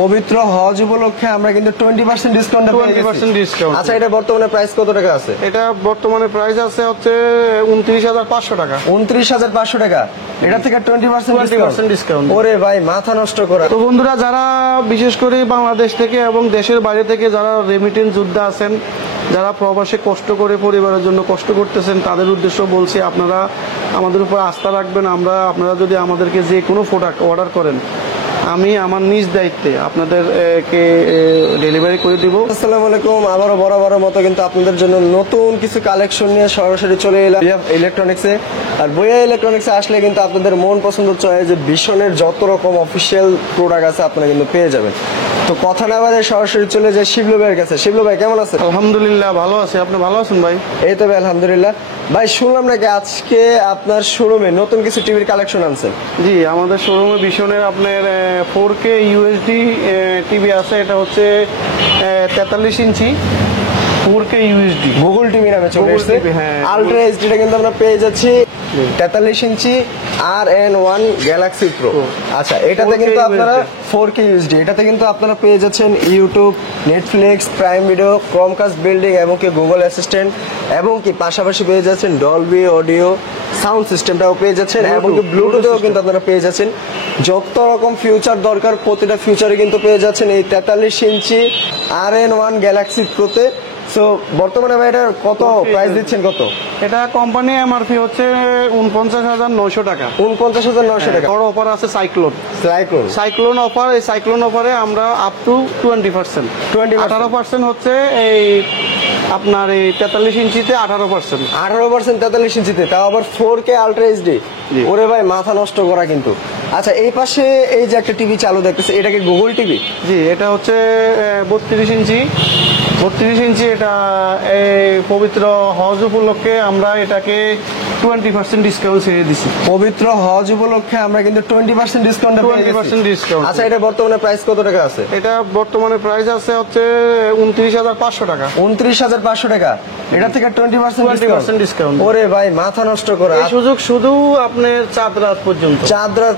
পবিত্র হজ উপলক্ষে আমরা কিন্তু 20% ডিসকাউন্ট পেয়ে গেছি। 20% ডিসকাউন্ট। আচ্ছা, এটা বর্তমানে প্রাইস কত টাকা আছে? এটা বর্তমানে প্রাইস আছে হচ্ছে 29,500 টাকা। 29,500 টাকা। এটা থেকে 20% ডিসকাউন্ট। ওরে ভাই, মাথা নষ্ট করা। তো বন্ধুরা, যারা বিশেষ করে বাংলাদেশ থেকে এবং দেশের বাইরে থেকে যারা রেমিটেন্স যোদ্ধা আছেন, যারা প্রবাসে কষ্ট করে পরিবারের জন্য কষ্ট করতেছেন, তাদের উদ্দেশ্য বলছি, আপনারা আমাদের উপর আস্থা রাখবেন। আপনারা যদি আমাদেরকে যে কোনো প্রোডাক্ট অর্ডার করেন, আমি আমার নিজ দায়িত্বে আপনাদেরকে ডেলিভারি করে দিব। আসসালামু আলাইকুম। আবারও বরাবরের মতো কিন্তু আপনাদের জন্য নতুন কিছু কালেকশন নিয়ে সরাসরি চলে এলাম ইলেকট্রনিক্সে। আর বইয়া ইলেকট্রনিক্সে আসলে কিন্তু আপনাদের মন পছন্দ চয়েস যে ভীষণের যত রকম অফিসিয়াল প্রোডাক্ট আছে আপনারা কিন্তু পেয়ে যাবেন। তো কথা না বাদে সরাসরি চলে যায় শিবলু ভাইয়ের কাছে। শিবলু ভাই, কেমন আছেন? আলহামদুলিল্লাহ ভালো আছি। আপনি ভালো আছেন ভাই? এই তো ভাই, আলহামদুলিল্লাহ। ভাই, শুনলাম নাকি আজকে আপনার শোরুমে নতুন কিছু টিভির কালেকশন আনছেন? জি, আমাদের শোরুমে ভীষণের আপনার 4K UHD টিভি আছে। এটা হচ্ছে 43 ইঞ্চি 4K UHD গুগল টিভি নামে চলে Google এসেছে। TV, হ্যাঁ। আলট্রা এইচডিটা কিন্তু আমরা পেয়ে যাচ্ছি 43 ইঞ্চি RN1 গ্যালাক্সি প্রো। আচ্ছা, এটাতে 4K কিন্তু আপনারা UHD 4K UHD, এটাতে কিন্তু আপনারা পেয়ে যাচ্ছেন YouTube, Netflix, prime video, Chromecast building এবং কি গুগল অ্যাসিস্ট্যান্ট এবং কি পাশাপাশি পেয়ে যাচ্ছেন ডলবি অডিও সাউন্ড সিস্টেমটাও পেয়ে যাচ্ছেন এবং কি ব্লুটুথেও কিন্তু আপনারা পেয়ে যাচ্ছেন। যত রকম ফিউচার দরকার প্রতিটা ফিউচারে কিন্তু পেয়ে যাচ্ছেন এই 43 ইঞ্চি RN1 গ্যালাক্সি প্রোতে। সো বর্তমানে ভাই এটার কত প্রাইস দিচ্ছেন? কত এটা কোম্পানি এমআরপি হচ্ছে 49,900 টাকা। 49,900 টাকা। বড় অফার আছে সাইক্লোন অফার। এই সাইক্লোন অফারে আমরা আপ টু 20%, 18% হচ্ছে এই আপনার এই 43 ইঞ্চিতে 18%। 18% 43 ইঞ্চিতে, তাও আবার 4K আলট্রা এইচডি। ওরে ভাই, মাথা নষ্ট করা কিন্তু। আচ্ছা, এই পাশে এই যে একটা টিভি চালু দেখতেছে, এটা কি গুগল টিভি? জি, এটা হচ্ছে 32 ইঞ্চি। এটা এই পবিত্র হজ উপলক্ষে আমরা এটাকে 20% ডিসকাউন্ট ছেড়ে দিছি। পবিত্র হজ উপলক্ষে আমরা কিন্তু 20% ডিসকাউন্ট পেয়ে গেছি। 20% ডিসকাউন্ট। আচ্ছা, এটা বর্তমানে প্রাইস কত টাকা আছে? এটা বর্তমানে প্রাইস আছে হচ্ছে 29,500 টাকা। 29,500 টাকা। এটা থেকে 20% ডিসকাউন্ট। ওরে ভাই, মাথা নষ্ট করা। এই সুযোগ শুধু আপনার চাঁদ রাত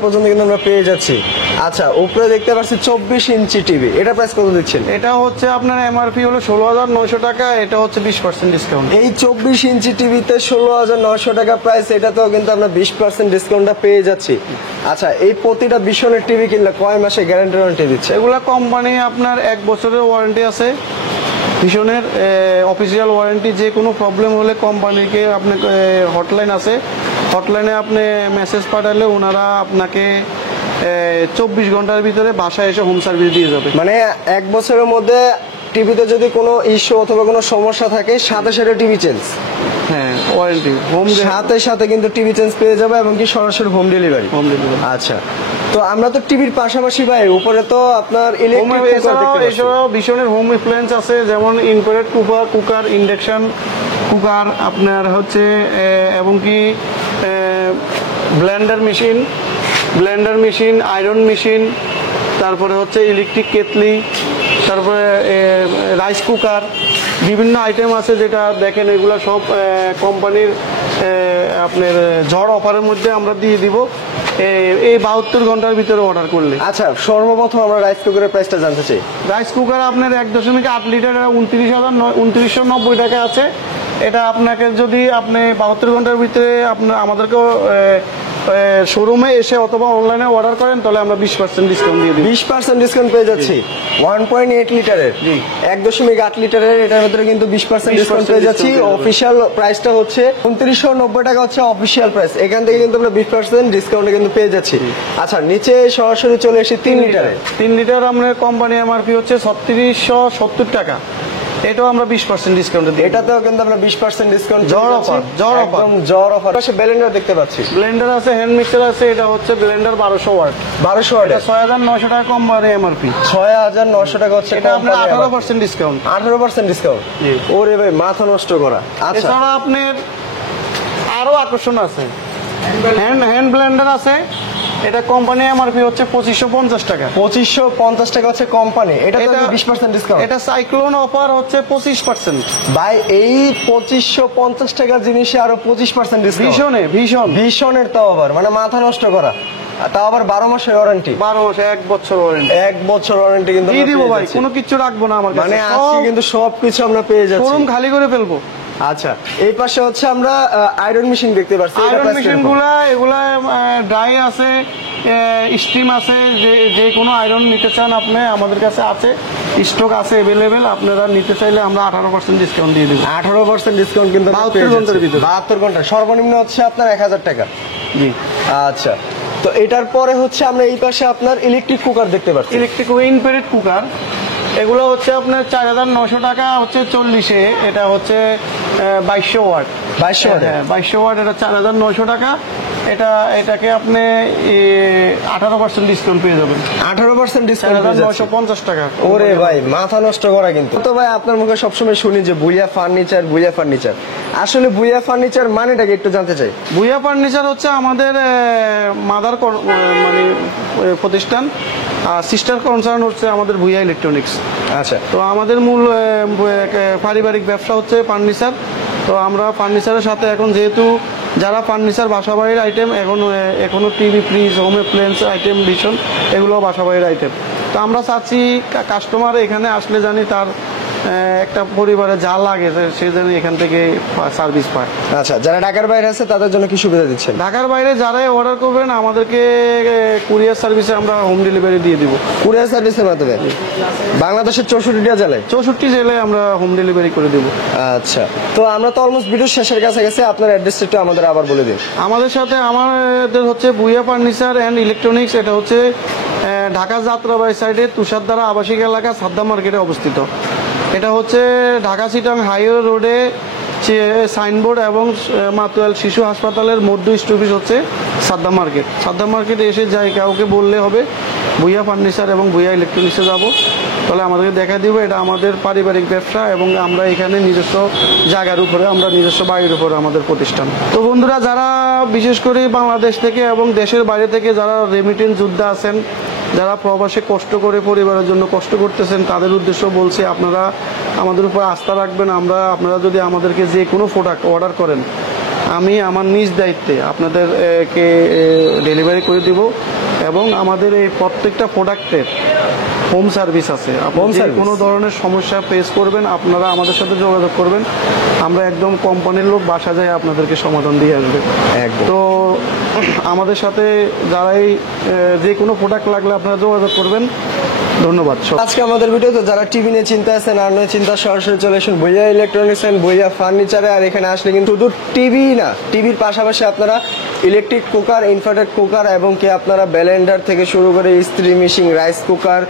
পর্যন্ত কিন্তু আমরা পেয়ে যাচ্ছি। আচ্ছা, উপরে দেখতে পাচ্ছি 24 ইঞ্চি টিভি, এটা প্রাইস কত দিচ্ছেন? এটা হচ্ছে আপনার এমআরপি হলো 16,900 টাকা। এটা হচ্ছে 20% ডিসকাউন্ট। এই 24 ইঞ্চি টিভিতে 16,900 টাকা প্রাইস, এটাতেও কিন্তু আমরা 20% ডিসকাউন্টটা পেয়ে যাচ্ছি। আচ্ছা, এই প্রতিটা ভীষণের টিভি কিনলে কয় মাসে গ্যারান্টি ওয়ারেন্টি দিচ্ছে? এগুলা কোম্পানি আপনার 1 বছরের ওয়ারেন্টি আছে। ভীষণের অফিসিয়াল ওয়ারেন্টি। যে কোনো প্রবলেম হলে কোম্পানিকে আপনার হটলাইন আছে, হটলাইনে আপনি মেসেজ পাঠালে ওনারা আপনাকে 24 ঘন্টার ভিতরে বাসায় এসে হোম সার্ভিস দিয়ে যাবে। মানে 1 বছরের মধ্যে টিভিতে যদি কোনো ইস্যু অথবা কোনো সমস্যা থাকে, সাথে সাথে টিভি চেঞ্জ। হ্যাঁ, ওয়ারেন্টি সাথে কিন্তু টিভি চেঞ্জ পেয়ে যাবে এবং কি সরাসরি হোম ডেলিভারি। আচ্ছা, তো আমরা তো টিভির পাশাপাশি ভাই উপরে তো আপনার ইলেকট্রিক এছাড়াও ভীষণের হোম অ্যাপ্লায়েন্স আছে, যেমন ইনফ্রারেড কুকার, ইন্ডাকশন কুকার আপনার হচ্ছে এবং কি ব্লেন্ডার মেশিন, আয়রন মেশিন, তারপরে হচ্ছে ইলেকট্রিক কেটলি, তারপরে রাইস কুকার, বিভিন্ন আইটেম আছে যেটা দেখেন। এগুলো সব কোম্পানির আপনার ঝড় অফারের মধ্যে আমরা দিয়ে দিব এই 72 ঘন্টার ভিতরে অর্ডার করলে। আচ্ছা, সর্বপ্রথম আমরা রাইস কুকারের প্রাইসটা জানতে চাই। রাইস কুকার আপনার 1.8 লিটার 29,990 টাকা আছে। এটা আপনাকে যদি আপনি 72 ঘন্টার ভিতরে আপনার আমাদেরকে শোরুমে এসে অথবা অনলাইনে অর্ডার করেন, তাহলে আমরা 20% ডিসকাউন্ট দিয়ে দিই। 20% ডিসকাউন্ট পেয়ে যাচ্ছি। 1.8 লিটারের, 1.8 লিটারের, এটার ভিতরে কিন্তু 20% ডিসকাউন্ট পেয়ে যাচ্ছি। অফিসিয়াল প্রাইসটা হচ্ছে 2990 টাকা হচ্ছে অফিসিয়াল প্রাইস। এখান থেকে কিন্তু আমরা 20% ডিসকাউন্টে কিন্তু পেয়ে যাচ্ছি। আচ্ছা, নিচে সরাসরি চলে এসে 3 লিটারে। 3 লিটার আপনার কোম্পানি এমআরপি হচ্ছে 3670 টাকা। এটাও আমরা 20% ডিসকাউন্ট দিই। এটাতেও কিন্তু আমরা 20% ডিসকাউন্ট। ঝড় অফার। পাশে ব্লেন্ডার দেখতে পাচ্ছি। ব্লেন্ডার আছে, হ্যান্ড মিক্সার আছে। এটা হচ্ছে ব্লেন্ডার 1200 ওয়াট। 1200 ওয়াট, 6,900 টাকা কোম্পানি এমআরপি। 6,900 টাকা হচ্ছে। এটা আপনার 18% ডিসকাউন্ট। 18% ডিসকাউন্ট। ওরে ভাই, মাথা নষ্ট করা। আচ্ছা, এছাড়া আপনার আরো আকর্ষণ আছে। হ্যান্ড ব্লেন্ডার আছে। এটা কোম্পানি এমআরপি হচ্ছে 2550 টাকা। 2550 টাকা হচ্ছে কোম্পানি। এটা 20% ডিসকাউন্ট। এটা সাইক্লোন অফার হচ্ছে 25%। ভাই, এই 2550 টাকার জিনিসে আরো 25% ডিসকাউন্ট। ভীষণের তো আবার মানে মাথা নষ্ট করা। তাও আবার 12 মাসের ওয়ারেন্টি। 12 মাসে 1 বছর ওয়ারেন্টি। 1 বছর ওয়ারেন্টি কিন্তু দিয়ে আমরা দিব পেয়ে ভাই, যাচ্ছি। কোনো কিছু রাখবো না আমার কাছে, মানে আজকে কিন্তু সবকিছু আমরা পেয়ে যাচ্ছি, শোরুম খালি করে ফেলবো। আচ্ছা, এই পাশে হচ্ছে আমরা আয়রন মেশিন দেখতে পাচ্ছি। আয়রন মেশিন এগুলা ড্রাই আছে, স্টিম আছে, যে কোনো আয়রন নিতে চান আপনি আমাদের কাছে আছে, স্টক আছে अवेलेबल। আপনারা নিতে চাইলে আমরা 18% ডিসকাউন্ট দিয়ে দেব। 18% ডিসকাউন্ট কিন্তু 72 ঘন্টার ভিতরে। 72 ঘন্টা সর্বনিম্ন হচ্ছে আপনার 1000 টাকা। জি আচ্ছা, তো এটার পরে হচ্ছে আমরা এই পাশে আপনার ইলেকট্রিক কুকার দেখতে পাচ্ছি। ইলেকট্রিক ইনফ্রারেড কুকার, এগুলো হচ্ছে আপনার 4900 টাকা হচ্ছে 40-এ, এটা হচ্ছে 2200 ওয়াট। 2200 ওয়াট, হ্যাঁ 2200 ওয়াট, এটা 4900 টাকা। এটাকে আপনি 18% ডিসকাউন্ট পেয়ে যাবেন। 18% ডিসকাউন্ট পেয়ে যাচ্ছি। 4950 টাকা। ওরে ভাই, মাথা নষ্ট করা কিন্তু। তো ভাই আপনার মুখে সবসময় শুনি যে ভুইয়া ফার্নিচার, ভুইয়া ফার্নিচার। আসলে ভুইয়া ফার্নিচার মানেটাকে একটু জানতে চাই। ভুইয়া ফার্নিচার হচ্ছে আমাদের মাদার মানে প্রতিষ্ঠান, আর সিস্টার কনসার্ন হচ্ছে আমাদের ভুইয়া ইলেকট্রনিক্স। আচ্ছা, তো আমাদের মূল পারিবারিক ব্যবসা হচ্ছে ফার্নিচার। তো আমরা ফার্নিচারের সাথে এখন যেহেতু যারা ফার্নিচার বাসাবাড়ির আইটেম, এখনো TV, fridge, home appliance item, ভীষণ এগুলো বাসাবাড়ির আইটেম। তো আমরা চাচ্ছি কাস্টমার এখানে আসলে জানি তার একটা পরিবারে যা লাগে সে যেন এখান থেকে সার্ভিস পায়। আচ্ছা, যারা ঢাকার বাইরে আছে তাদের জন্য কি সুবিধা দিচ্ছেন? ঢাকার বাইরে যারাই অর্ডার করবেন আমাদেরকে কুরিয়ার সার্ভিসে আমরা হোম ডেলিভারি দিয়ে দিব। কুরিয়ার সার্ভিসের মাধ্যমে বাংলাদেশের 64টা জেলায় 64 জেলায় আমরা হোম ডেলিভারি করে দেব। আচ্ছা, তো আমরা তো অলমোস্ট ভিডিও শেষের কাছে গেছে, আপনার অ্যাড্রেসটা একটু আমাদের আবার বলে দিন। আমাদের সাথে আমাদের হচ্ছে ভুইয়া ফার্নিচার অ্যান্ড ইলেকট্রনিক্স, এটা হচ্ছে ঢাকা যাত্রাবাড়ি সাইডে তুষারধারা আবাসিক এলাকা সাদ্দাম মার্কেটে অবস্থিত। এটা হচ্ছে ঢাকা চিটাং হাইওয়ে রোডে সাইনবোর্ড এবং মাতুয়াল শিশু হাসপাতালের মধ্য স্টপেজ হচ্ছে সাদ্দাম মার্কেট। সাদ্দাম মার্কেটে এসে যাই কাউকে বললে হবে ভুইয়া ফার্নিচার এবং ভুইয়া ইলেকট্রনিক্সে যাব, তাহলে আমাদেরকে দেখা দিব। এটা আমাদের পারিবারিক ব্যবসা এবং আমরা এখানে নিজস্ব জায়গার উপরে, আমরা নিজস্ব বাড়ির উপরে আমাদের প্রতিষ্ঠান। তো বন্ধুরা, যারা বিশেষ করে বাংলাদেশ থেকে এবং দেশের বাইরে থেকে যারা রেমিটেন্স যোদ্ধা আছেন, যারা প্রবাসে কষ্ট করে পরিবারের জন্য কষ্ট করতেছেন, তাদের উদ্দেশ্য বলছি আপনারা আমাদের উপর আস্থা রাখবেন। আপনারা যদি আমাদেরকে যে কোনো প্রোডাক্ট অর্ডার করেন, আমি আমার নিজ দায়িত্বে আপনাদেরকে ডেলিভারি করে দিব এবং আমাদের এই প্রত্যেকটা প্রোডাক্টের হোম সার্ভিস আছে। আপনি যে কোনো ধরনের সমস্যা ফেস করবেন আপনারা আমাদের সাথে যোগাযোগ করবেন, আমরা একদম কোম্পানির লোক বাসা যায় আপনাদেরকে সমাধান দিয়ে আসবে। তো আমাদের সাথে যারাই যে কোনো প্রোডাক্ট লাগলে আপনারা যোগাযোগ করবেন। ধন্যবাদ। আজকে আমাদের ভিডিওতে যারা টিভি নিয়ে চিন্তা আছেন আর নয় চিন্তা, সরাসরি চলে আসুন ভুইয়া ইলেকট্রনিক্স এন্ড ভুইয়া ফার্নিচারে। আর এখানে আসলে কিন্তু শুধু টিভি না, টিভির পাশাপাশি আপনারা ইলেকট্রিক কুকার, ইনভার্টার কুকার এবং কি আপনারা ব্লেন্ডার থেকে শুরু করে ইস্ত্রি machine, rice cooker,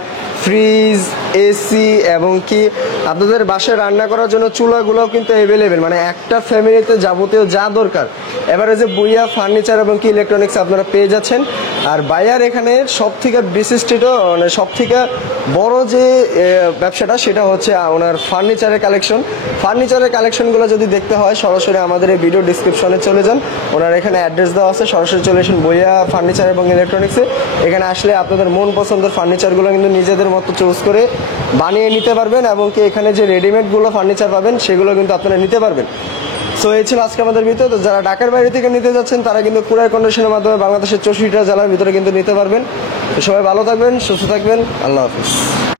fridge, AC এবং কি আপনাদের বাসায় রান্না করার জন্য চুলাগুলোও কিন্তু অ্যাভেলেবেল। মানে একটা ফ্যামিলিতে যাবতীয় যা দরকার এবারে যে ভুইয়া ফার্নিচার এবং কি ইলেকট্রনিক্স আপনারা পেয়ে যাচ্ছেন। আর বাইয়ার এখানে সব থেকে বিশিষ্ট, মানে সব থেকে বড় যে ব্যবসাটা সেটা হচ্ছে ওনার ফার্নিচারের কালেকশন। ফার্নিচারের কালেকশনগুলো যদি দেখতে হয় সরাসরি আমাদের এই ভিডিও ডিসক্রিপশনে চলে যান, ওনার এখানে অ্যাড্রেস দেওয়া আছে। সরাসরি চলে আসুন ভুইয়া ফার্নিচার এবং ইলেকট্রনিক্সে। এখানে আসলে আপনাদের মন পছন্দের ফার্নিচারগুলো কিন্তু নিজেদের মতো চুজ করে বানিয়ে নিতে পারবেন এবং কি এখানে যে রেডিমেডগুলো ফার্নিচার পাবেন সেগুলো কিন্তু আপনারা নিতে পারবেন। সো এই ছিল আজকে আমাদের ভিডিও। তো যারা ঢাকার বাইরে থেকে নিতে যাচ্ছেন তারা কিন্তু কুরিয়ার কন্ডিশনের মাধ্যমে বাংলাদেশের 64টা জেলার ভিতরে কিন্তু নিতে পারবেন। তো সবাই ভালো থাকবেন, সুস্থ থাকবেন, আল্লাহ হাফিজ।